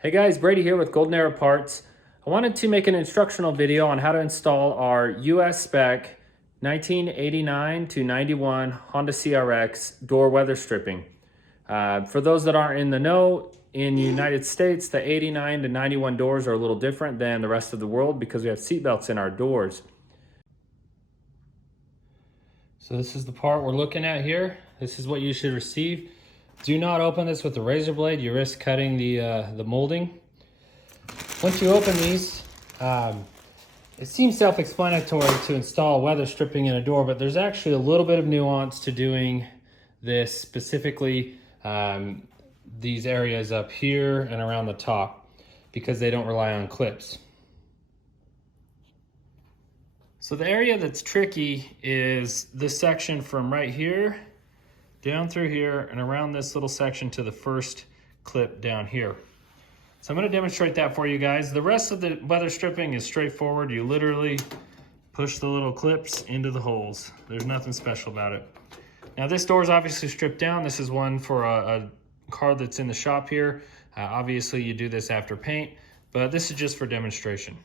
Hey guys, Brady here with Golden Era Parts. I wanted to make an instructional video on how to install our US spec 1989 to 91 Honda CRX door weather stripping. For those that aren't in the know, in the United States, the 89 to 91 doors are a little different than the rest of the world because we have seat belts in our doors. So this is the part we're looking at here. This is what you should receive. Do not open this with a razor blade. You risk cutting the molding. Once you open these, it seems self-explanatory to install weather stripping in a door, but there's actually a little bit of nuance to doing this, specifically these areas up here and around the top, because they don't rely on clips. So the area that's tricky is this section from right here down through here and around this little section to the first clip down here. So I'm going to demonstrate that for you guys. The rest of the weather stripping is straightforward. You literally push the little clips into the holes. There's nothing special about it. Now this door is obviously stripped down. This is one for a car that's in the shop here. Obviously you do this after paint, but this is just for demonstration.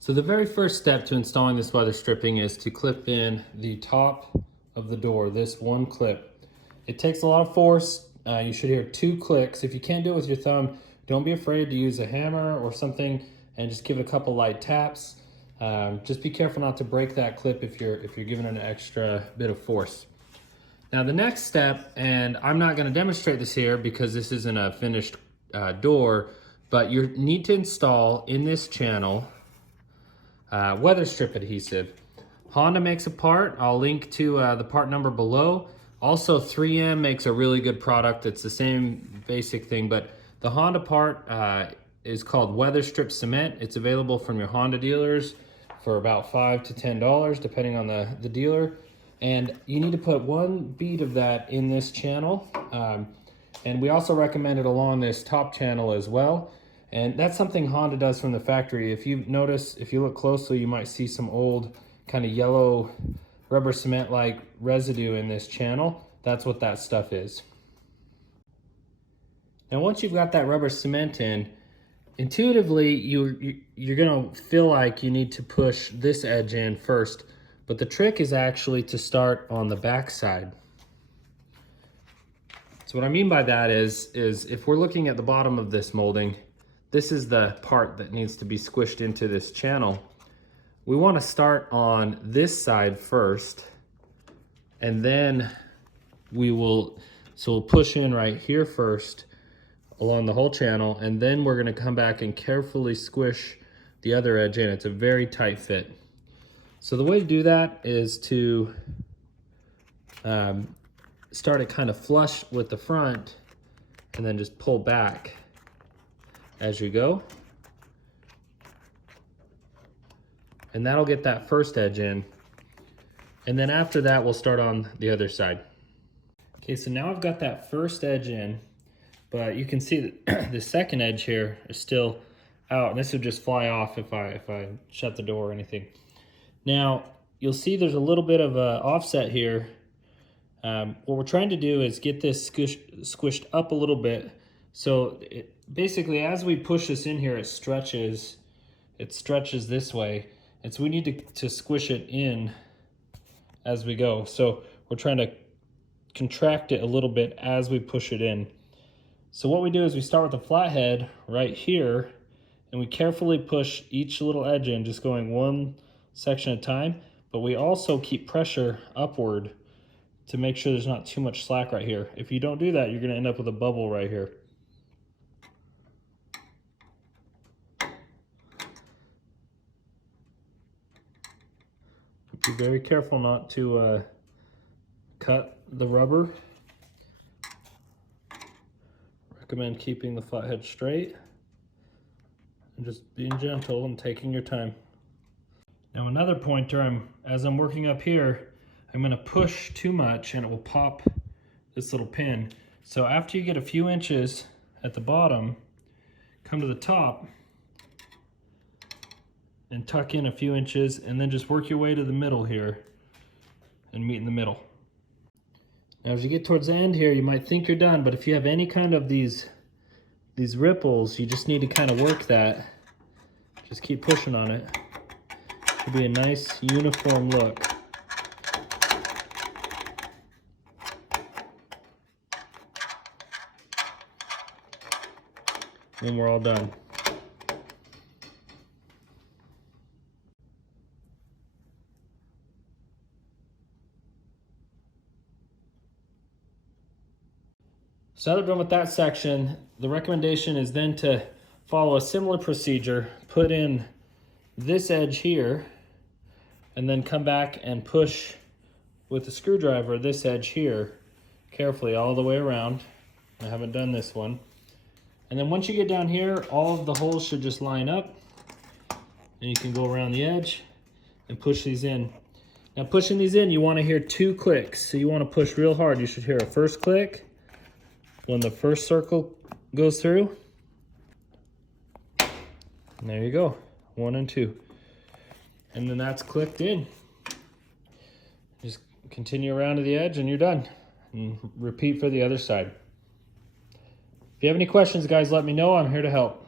So the very first step to installing this weather stripping is to clip in the top of the door, this one clip. It takes a lot of force. You should hear 2 clicks. If you can't do it with your thumb, don't be afraid to use a hammer or something and just give it a couple light taps. Just be careful not to break that clip if you're giving it an extra bit of force. Now the next step, and I'm not going to demonstrate this here because this isn't a finished door, but you need to install in this channel weather strip adhesive. Honda makes a part. I'll link to the part number below. Also 3M makes a really good product. It's the same basic thing, but the Honda part is called Weatherstrip Cement. It's available from your Honda dealers for about $5 to $10 depending on the dealer. And you need to put 1 bead of that in this channel. And we also recommend it along this top channel as well. And that's something Honda does from the factory. If you notice, if you look closely, you might see some old kind of yellow rubber cement like residue in this channel. That's what that stuff is. Now once you've got that rubber cement in, intuitively you're gonna feel like you need to push this edge in first, but the trick is actually to start on the back side. So what I mean by that is if we're looking at the bottom of this molding, this is the part that needs to be squished into this channel. We want to start on this side first, and then we'll push in right here first along the whole channel, and then we're going to come back and carefully squish the other edge in. It's a very tight fit. So the way to do that is to start it kind of flush with the front and then just pull back as you go. And that'll get that first edge in. And then after that, we'll start on the other side. Okay, so now I've got that first edge in, but you can see that the second edge here is still out, and this would just fly off if I shut the door or anything. Now, you'll see there's a little bit of a offset here. What we're trying to do is get this squished up a little bit. So basically, as we push this in here, it stretches this way. And so we need to squish it in as we go. So we're trying to contract it a little bit as we push it in. So what we do is we start with the flathead right here, and we carefully push each little edge in, just going 1 section at a time. But we also keep pressure upward to make sure there's not too much slack right here. If you don't do that, you're gonna end up with a bubble right here. Be very careful not to cut the rubber. Recommend keeping the flathead straight and just being gentle and taking your time. Now another pointer, as I'm working up here, I'm going to push too much and it will pop this little pin. So after you get a few inches at the bottom, come to the top and tuck in a few inches, and then just work your way to the middle here and meet in the middle. Now as you get towards the end here, you might think you're done, but if you have any kind of these these ripples, you just need to kind of work that. Just keep pushing on it. It'll be a nice uniform look. And we're all done. So now that we're done with that section, the recommendation is then to follow a similar procedure, put in this edge here, and then come back and push with the screwdriver this edge here, carefully all the way around. I haven't done this one. And then once you get down here, all of the holes should just line up, and you can go around the edge and push these in. Now pushing these in, you want to hear 2 clicks. So you want to push real hard. You should hear a first click when the first circle goes through. And there you go, 1 and 2. And then that's clicked in. Just continue around to the edge and you're done. And repeat for the other side. If you have any questions, guys, let me know. I'm here to help.